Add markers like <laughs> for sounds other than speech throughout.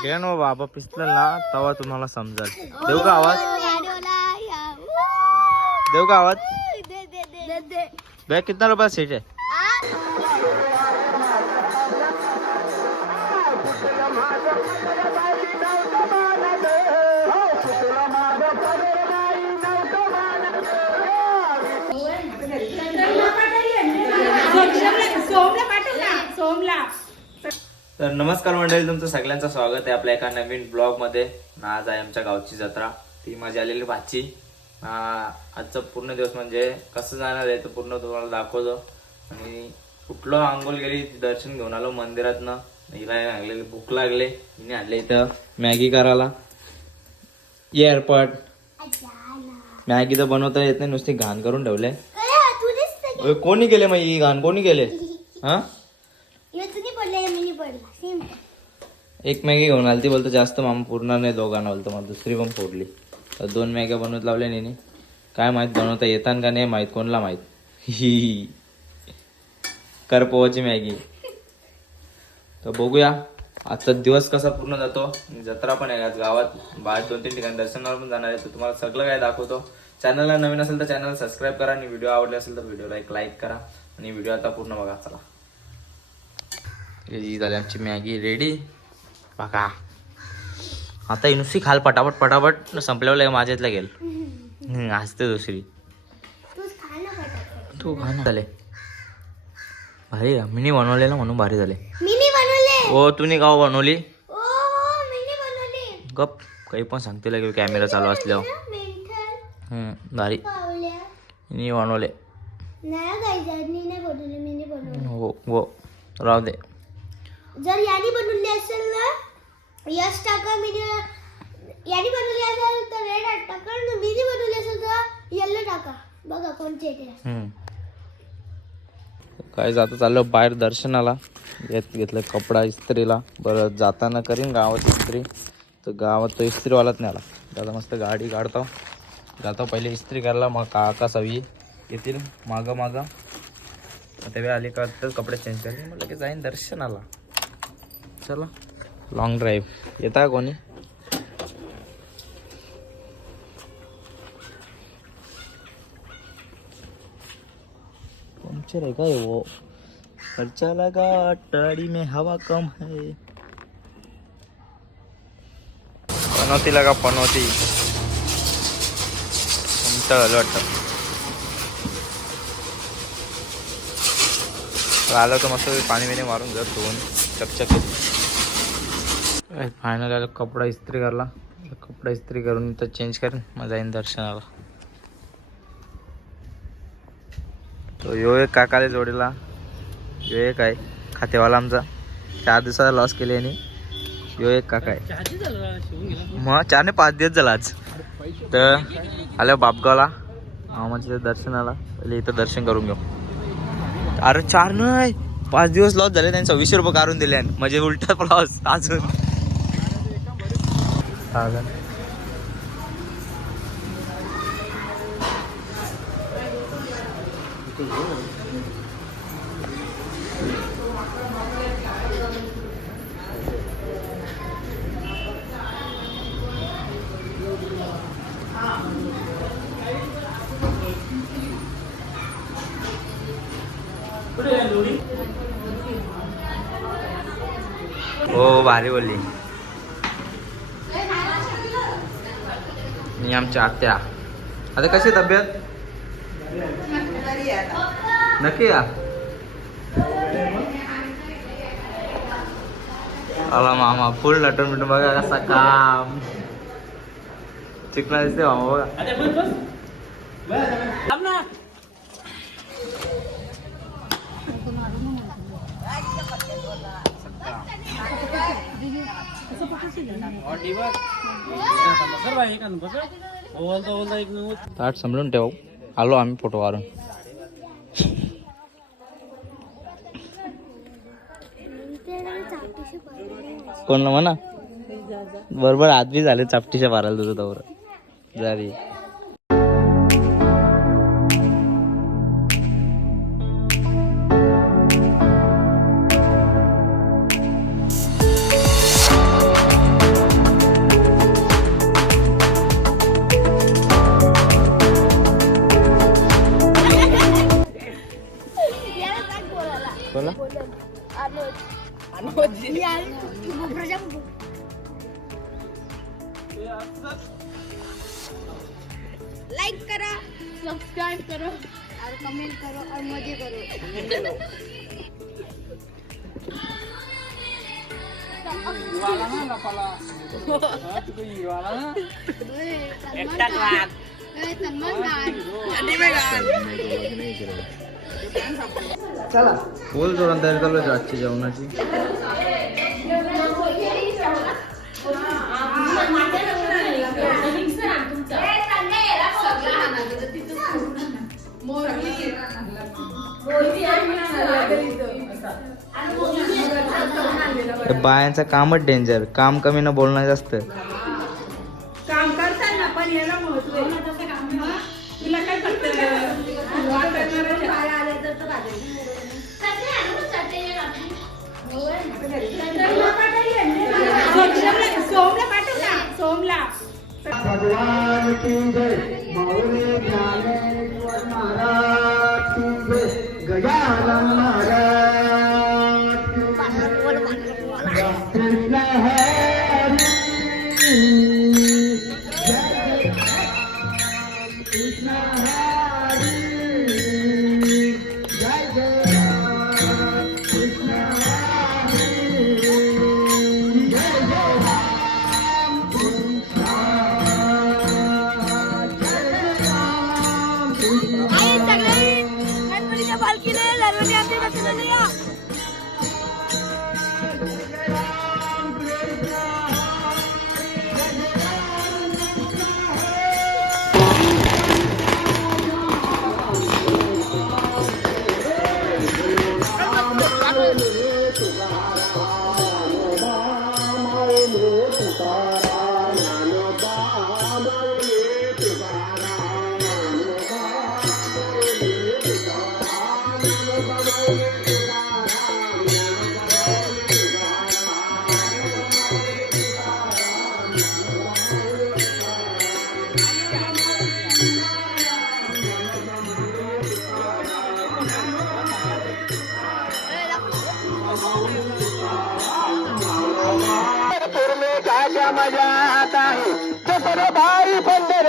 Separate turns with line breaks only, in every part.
सगळ्यांना बाबा पिसलं ना तेव्हा तुम्हाला समजेल. देऊ का आवाज? देऊ का आवाज? बॅग कितना रुपया सीट है तर नमस्कार मंडळी तुमचं सगळ्यांचं स्वागत आहे आपल्या एका नवीन ब्लॉगमध्ये आणि आज आहे आमच्या गावची जत्रा. ती माझी आलेली भाची. आजचा पूर्ण दिवस म्हणजे कसं जाणार आहे तर पूर्ण तुम्हाला दाखवतो. आणि कुठलं आंघोळ गेली दर्शन घेऊन आलो मंदिरातनं. हिला लागलेली भूक लागले. हिने आणले इथं मॅगी करायला. एअरपॉट मॅगी तर बनवता येत नाही नुसती घाण करून ठेवले. कोणी केले मग ही घाण? कोणी केले? <laughs> हा? एक मॅगी घेऊन आली ती बोलतो जास्त मामा पूर्ण नाही दोघांना बोलतो मग दुसरी पण फोडली तर दोन मॅग्या बनवत लावल्या नेने. काय माहीत बनवता येतान का नाही माहीत कोणला माहीत? ही. कर पोवाची मॅगी. तर बघूया आजचा दिवस कसा पूर्ण जातो. जत्रा पण आहे आज गावात. बाहेर दोन तीन ठिकाणी दर्शनावर पण जाणार आहे. तर तुम्हाला सगळं काय दाखवतो. चॅनलला नवीन असेल तर चॅनल सबस्क्राईब करा आणि व्हिडिओ आवडले असेल तर व्हिडिओला एक लाईक करा. आणि व्हिडिओ आता पूर्ण बघा चला. ही झाली आमची मॅगी रेडी बघा. आता ही नुसती खाल पटापट पटापट संपल्यावर माझ्यातला गेल. असते दुसरी. तू खा ना. झाले. भारी. मीनी बनवलेला म्हणून भारी झाले.
मिनी बनवले.
ओ तुम्ही गाव बनवली?
हो बनवले.
गप. काही पण सांगते लगे कॅमेरा चालू असल्यावर. भारी. बनवले.
बनवले मिनी बनवले.
हो हो. राहू दे.
जर यानी बनवली असेल ना यश टाका मिनी यानी बनवली असेल तर रेड टाका आणि मिनी बनवली असेल तर येल्लो टाका. बघा कोणते ते
काय जाता चाललं बाहेर दर्शनाला. घेत घेतलं कपडा इस्त्रीला. बरं जाताना करीन गावात इस्त्री. तर गावात तो इस्त्रीवालाच नाही आला. दादा मस्त गाडी काढतो. जातो पहिले इस्त्री करायला मग काका सवी येतील मागं मागं. मग वेळ आली का तर कपडे चेंज करते म्हटलं की जाईन दर्शनाला. चला. लॉंग ड्राईव्ह येता कोणी? पंक्चर आहे क्या वो हो? खर्चा लगा टाड़ी में हवा कम है. पनोती लगा पनोती. आलं वाटतं तर आलं तर मस्त पाणी बिणी मारून जर धुवून चकचकीत. फायनल आलं कपडा इस्त्री करला कपडा इस्त्री करून तर चेंज करेन. मजा येईन दर्शनाला. तो यो एक काकाले जोडीला. यो एक आहे खातेवाला आमचा. चार दिवसाचा लॉस केले आणि यो एक काका आहे. मग चार ने पाच दिवस झाला आज. तर आल्या बापगावला. मामाच्या दर्शनाला. पहिले इथं दर्शन करून घेऊ. अरे चार नाही पाच दिवस लॉस झाले त्यांनी सव्वीसशे रुपये काढून दिले. म्हणजे उलटा <laughs> लॉस अजून. चालेल हो भारी बोलली. मी आमच्या आत्या आता कशी तब्येत नक्की या आला मामा फुल नटून बिटून बघा कसा काम चिकना दिसते मामा बघा ताट समजून ठेव. आलो आम्ही फोटो वारून कोणला म्हणा? बरोबर आदमी झाले चापटीच्या पारायला तुझं तवर. जरी
लाइक करा. सब्सक्राइब करो. और कमेंट करो और मजे करो. खान
बोल जोरात तयारी चालू आहे रातची जेवणाची. बायांचं कामच डेंजर काम कमी न बोलणं जास्त.
काम करताना पण याला महत्त्व आहे. तुला काय. सोमला सोमला पाठव ना सोमला.
भगवान की जय. माऊली ज्ञानेश्वर महाराज की जय. गजानन महाराज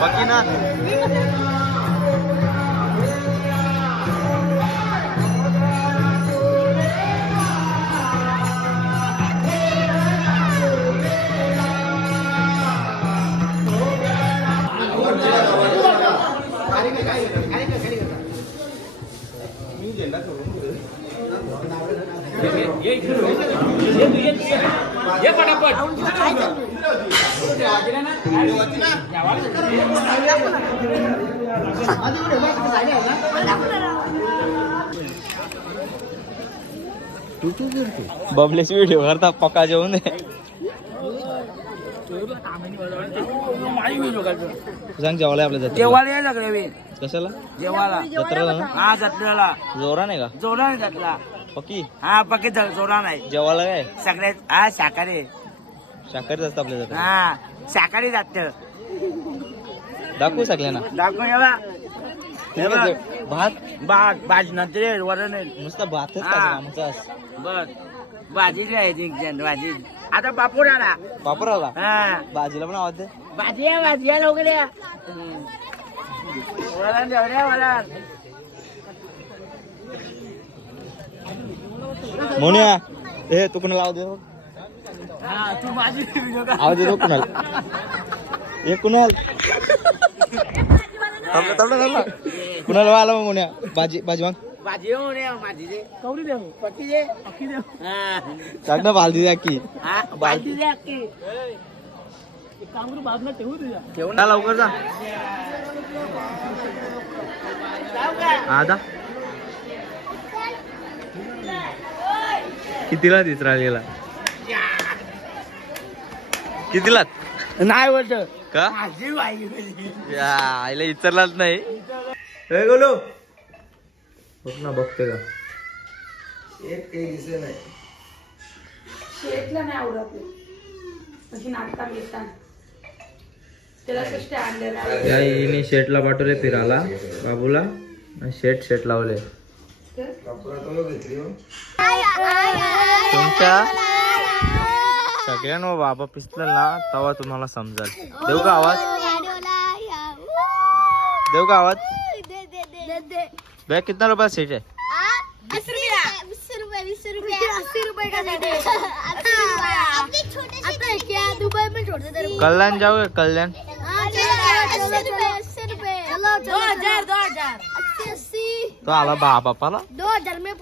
બાકીના बबलेची व्हिडिओ करता पका जेवून दे. सांग जेवायला आपल्या
जेवायला यायला लागले बे
कशाला?
जेवायला.
जत्रेला ना?
हा जत्रेला.
जोरा नाही का?
जोडा नाही जत्रा
पक्की?
हा पक्की जोडा नाही.
जेवायला काय?
सगळ्यात हा शाकाहारी.
शाकाहारीच असतं आपल्या जत्रेला.
हा शाकाहारी जात.
दाखवू सगळ्यांना
दाखवून बघ. हे बघ.
भात?
भात भाजी नंतर वरण आहे.
नुसतं भातच
हा.
खायचं आमचा
बघ भाजी भाजी. आता पापूड आला
पापड आला
हा.
भाजीला पण आवडते?
भाजी आहे भाजी आहे हम्म. वरण देऊ रे वरण.
म्हणूया हे तू कुणाला आवाज देतो
हा तू भाजी का?
आवाज देतो कुणाला? हे कुणाल? <laughs> थांबला थांबला थांबला कुणाला आला मग म्हणूया भाजी भाजी मग
भाजी दे. देऊ दे हा.
ना
हा भाजी दे अक्की कांगरू बाजूला ठेवू तुझ्या. ठेवू
ना लवकर जा. कितीला तीस राहिलेला? कितीला?
नाही बोलत
का? आईला विचारलाच नाही. हे गोलू. बघ ना बघते का?
शेतला नाही. आवडत. अशी नाटकात घेतात त्याला सृष्टी आणलेला
या हिने शेटला पाठवले फिरायला बाबूला आणि शेट शेट लावले. तुमच्या सगळ्यांवर बाबा पिसलं ना तेव्हा तुम्हाला समजाल. देऊ का आवाज? देऊ का आवाज? बॅग कितना रुपया सीट है
दुबई में छोड़ दे तेरे
कल्याण जाओगे कल्याण
दो हजार दो हजार अस्सी अस्सी
तो आला बा बापाला
दो हजार में